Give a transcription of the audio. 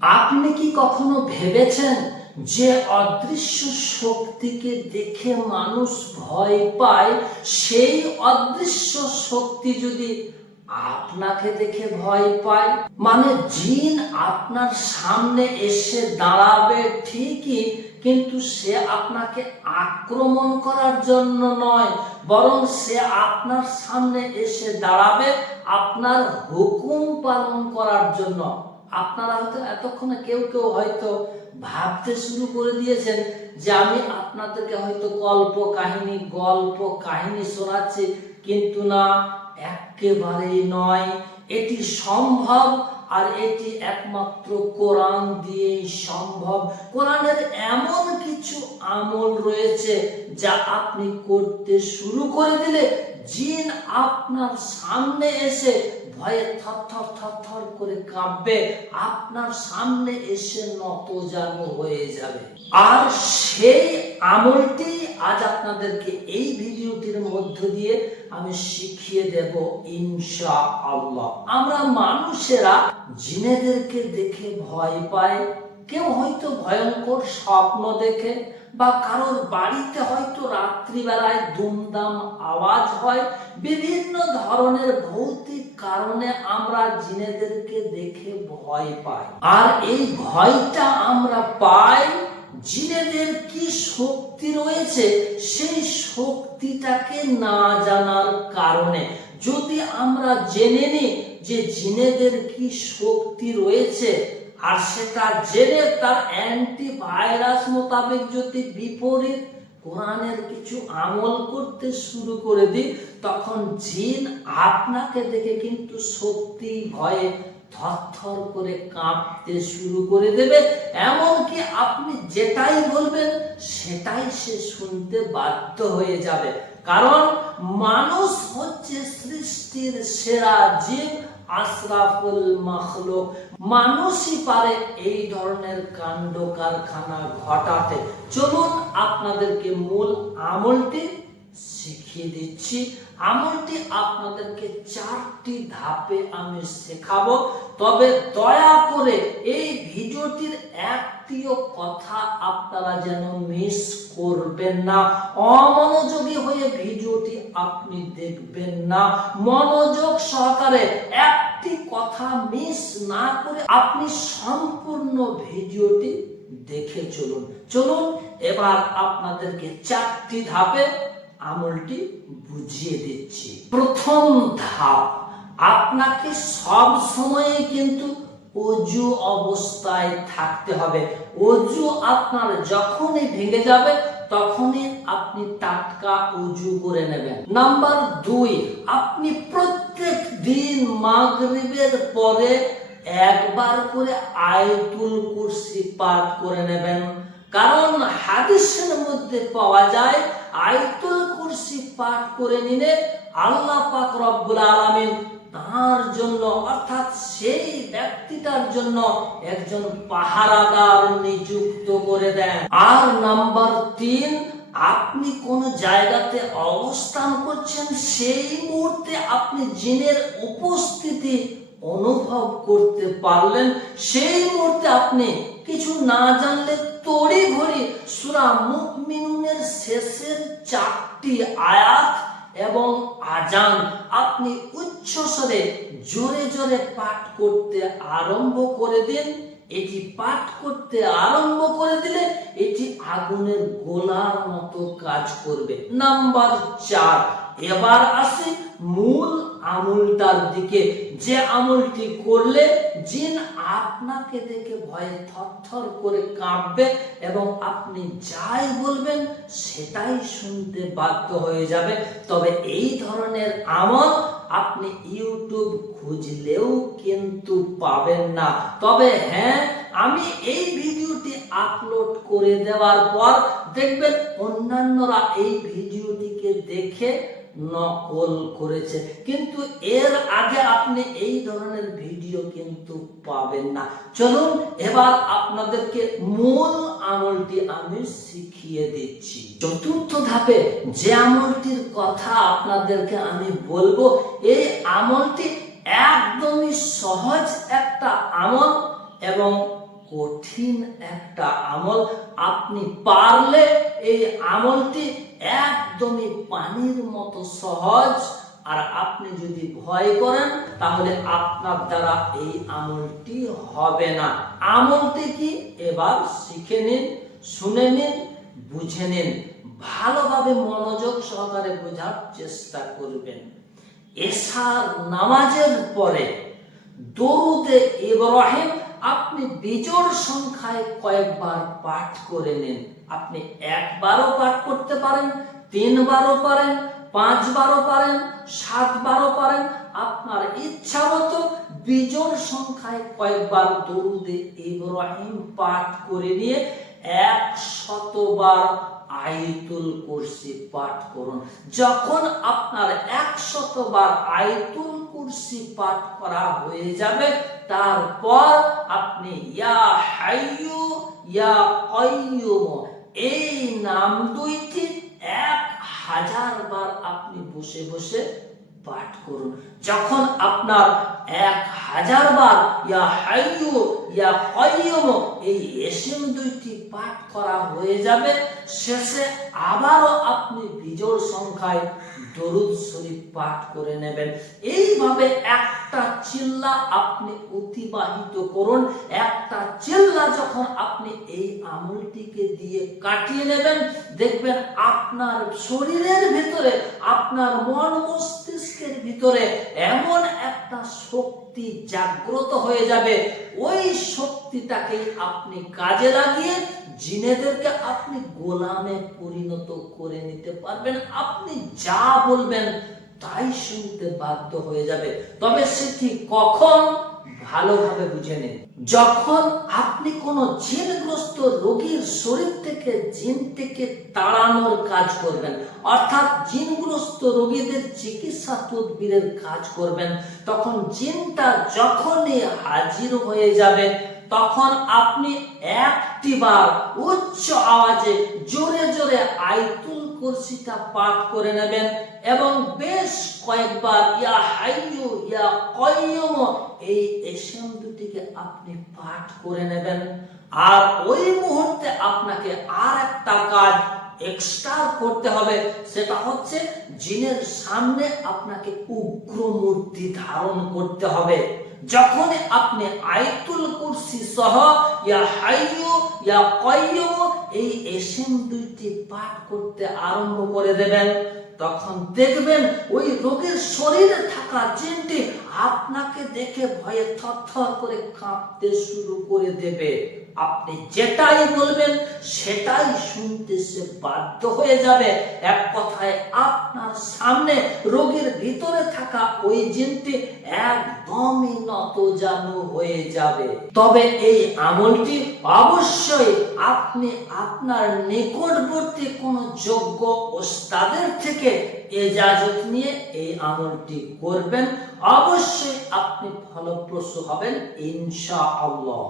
আপনি কি কখনো ভেবেছেন যে অদৃশ্য শক্তিকে দেখে মানুষ ভয় পায়, সেই অদৃশ্য শক্তি যদি আপনাকে দেখে ভয় পায়? মানে জিন আপনার সামনে এসে দাঁড়াবে ঠিকই, কিন্তু সে আপনাকে আক্রমণ করার জন্য নয়, বরং সে আপনার সামনে এসে দাঁড়াবে আপনার হুকুম পালন করার জন্য। আপনারা হয়তো এতক্ষণে কেউ কেউ হয়তো ভাবতে শুরু করে দিয়েছেন যে আমি আপনাদেরকে হয়তো গল্প কাহিনী শোনাচ্ছি, কিন্তু না, একেবারেই নয়। এটি সম্ভব, আর এটি একমাত্র কোরআন দিয়েই সম্ভব। কোরআনের এমন কিছু আমল রয়েছে যা আপনি করতে শুরু করে দিলে জিন আপনার সামনে এসে ভয়ে থরথর করে কাঁপবে, আপনার সামনে এসে নতজানু হয়ে যাবে। আর সেই আমলটি আজ আপনাদেরকে এই ভিডিওটির মধ্য দিয়ে আমি শিখিয়ে দেব ইনশাআল্লাহ। আমরা মানুষেরা জিনেদেরকে দেখে ভয় পাই। কেউ হয়তো ভয়ঙ্কর স্বপ্ন দেখে, বা কারোর বাড়িতে হয়তো রাত্রিবেলায় দুমদাম আওয়াজ হয়। বিভিন্ন ধরনের ভৌতিক কারণে আমরা জিনেদেরকে দেখে ভয় পাই। আর এই ভয়টা আমরা পাই জিনেদের কি শক্তি রয়েছে সেই শক্তিটাকে না জানার কারণে। যদি আমরা জেনে নিই যে জিনেদের কি শক্তি রয়েছে, আর সেটা জেনে তার অ্যান্টিভাইরাস মোতাবেক যদি বিপরীত কোরআনের কিছু আমল করতে শুরু করে দিই, তখন জিন আপনাকে দেখে কিন্তু সত্যি ভয়ে থরথর করে কাঁপতে শুরু করে দেবে। এমনকি আপনি যেটাই বলবেন সেটাই সে শুনতে বাধ্য হয়ে যাবে। কারণ মানুষ হচ্ছে সৃষ্টির সেরা জীব, আশরাফুল মাখলুক। মানুষই পারে এই ধরনের কাণ্ড কারখানা ঘটাতে। চলুন আপনাদেরকে মূল আমলটি শিখিয়ে দিচ্ছি। আমলটি আপনাদেরকে 4টি ধাপে আমি শেখাবো। তবে দয়া করে এই ভিডিওটির একটিও কথা আপনারা যেন মিস করবেন না। অমনোযোগী হয়ে ভিডিওটি আপনি দেখবেন না। মনোযোগ সহকারে একটি কথা মিস না করে আপনি সম্পূর্ণ ভিডিওটি দেখে চলুন। এবার আপনাদেরকে 4টি ধাপে আমলটি বুঝিয়ে দিচ্ছি। প্রথম ধাপ, আপনাকে সব সময় কিন্তু ওযু অবস্থায় থাকতে হবে। ওযু আপনার যখনই ভেঙে যাবে তখনই আপনি টাটকা ওযু করে নেবেন। নাম্বার 2, আপনি প্রত্যেক দিন মাগরিবের পরে একবার করে আয়াতুল কুরসি পাঠ করে নেবেন। কারণ হাদিসের মধ্যে পাওয়া যায় আয়াতুল কুরসি পাঠ করে নিলে আল্লাহ পাক রব্বুল আলামিন তার জন্য, অর্থাৎ সেই ব্যক্তিটার জন্য একজন পাহারাদার নিযুক্ত করে দেন। আর নাম্বার 3, আপনি কোন জায়গাতে অবস্থান করছেন, সেই মুহূর্তে আপনি জিনের উপস্থিতি অনুভব করতে পারলেন। সেই মুহূর্তে আপনি কিছু না জানলে তড়িঘড়ি সূরা মুমিনুনের শেষের 4টি আয়াত এবং আজান আপনি উচ্চস্বরে জোরে জোরে পাঠ করতে আরম্ভ করে দিন। এটি পাঠ করতে আরম্ভ করে দিলে এটি আগুনের গোলার মতো কাজ করবে। নাম্বার 4, এবার আসি মূল আমলটার দিকে, যে আমলটি করলে জিন আপনাকে দেখে ভয়ে থরথর করে কাঁপবে এবং আপনি যাই বলবেন সেটাই শুনতে বাধ্য হয়ে যাবে। তবে এই ধরনের আমল আপনি ইউটিউব খুঁজলেও কিন্তু পাবেন না। তবে হ্যাঁ, আমি এই ভিডিওটি আপলোড করে দেওয়ার পর দেখবেন অন্যান্যরা এই ভিডিওটিকে দেখে নকল করেছে, কিন্তু এর আগে আপনি এই ধরনের ভিডিও কিন্তু পাবেন না। চলুন এবার আপনাদেরকে মূল আমলটি আমি শিখিয়ে দিচ্ছি। চতুর্থ ধাপে যে আমলটির কথা আপনাদেরকে আমি বলবো, এই আমলটি একদমই সহজ একটা আমল এবং কঠিন একটা আমল। আপনি পারলে এই আমলটি একদমই পানির মতো সহজ। আর আপনি যদি ভয় করেন তাহলে আপনার দ্বারা এই আমলটি হবে না। আমলটি কি এবার শিখে নিন, শুনে নিন, বুঝে নিন, ভালোভাবে মনোযোগ সহকারে বোঝার চেষ্টা করবেন। এশার নামাজের পরে দরুদে ইব্রাহিম আপনি বিজোড় সংখ্যায় কয়েকবার পাঠ করে নিন। আপনি একবারও পাঠ করতে পারেন, 3 বারও পারেন, 5 বারও পারেন, 7 বারও পারেন। আপনার ইচ্ছা মতো বিজোড় সংখ্যায় কয়েকবার দরুদে ইব্রাহিম পাঠ করে নিয়ে 100 বার আয়াতুল কুরসি পাঠ করুন। যখন আপনার 100 বার আয়াতুল কুরসি পাঠ করা হয়ে যাবে, তারপর আপনি ইয়া হাইয়ু ইয়া কাইয়ুম এই নাম দুইটি 1000 বার আপনি বসে বসে পাঠ করুন। যখন আপনার 1000 বার ইয়া হাইয়ু ইয়া কাইয়ুম এই ইসম দুইটি পাঠ করা হয়ে যাবে, শেষে আবারও আপনি বিজোড় সংখ্যায় দরুদ শরীফ পাঠ করে নেবেন। এইভাবে একটা চিল্লা আপনি অতিবাহিত করুন। একটা চিল্লা যখন আপনি এই আমলটিকে দিয়ে কাটিয়ে নেবেন, দেখবেন আপনার শরীরের ভিতরে, আপনার মন মস্তিষ্কের ভিতরে এমন একটা শক্তি জাগ্রত হয়ে যাবে। ওই শক্তিটাকে আপনি কাজে লাগিয়ে জিনেদেরকে আপনি গোলামে পরিণত করে নিতে পারবেন। আপনি যা বলবেন তাই শুনতে বাধ্য হয়ে যাবে। তবে সেটি কখন, ভালোভাবে বুঝে নিন। যখন আপনি কোনো জিনগ্রস্ত রোগীর শরীর থেকে জিনটিকে তাড়ানোর কাজ করবেন, অর্থাৎ জিনগ্রস্ত রোগীদের চিকিৎসা তদবিরের কাজ করবেন, তখন জিনটা যখনই হাজির হয়ে যাবে, তখন আপনি 1টি বার উচ্চ আওয়াজে জোরে জোরে আয়াতুল কুরসিটা পাঠ করে নেবেন এবং বেশ কয়েকবার ইয়া হাইয়ু ইয়া কাইয়ুম এই ইসম দুটিকে আপনি পাঠ করে নেবেন। আর ওই মুহূর্তে আপনাকে আর একটা কাজ এক্সট্রা করতে হবে, সেটা হচ্ছে জিনের সামনে আপনাকে উগ্র মূর্তি ধারণ করতে হবে। যখন আপনি আয়াতুল কুরসি সহ ইয়া হাইয়ু ইয়া কাইয়ুম এই ইসম দুইটি পাঠ করতে আরম্ভ করে দেবেন, তখন দেখবেন ওই রোগীর শরীরে থাকা জিনটি আপনাকে দেখে ভয়ে থরথর করে কাঁপতে শুরু করে দেবে। আপনি যেটাই বলবেন সেটাই শুনতে সে বাধ্য হয়ে যাবে। এক কথায় আপনার সামনে রোগীর ভিতরে থাকা ওই জিনটি একদমই নতজানু হয়ে যাবে। তবে এই আমলটি অবশ্যই আপনি আপনার নিকটবর্তী কোনো যোগ্য ওস্তাদের থেকে ইজাজত নিয়ে এই আমলটি করবেন। অবশ্যই আপনি ফলপ্রসূ হবেন ইনশাআল্লাহ।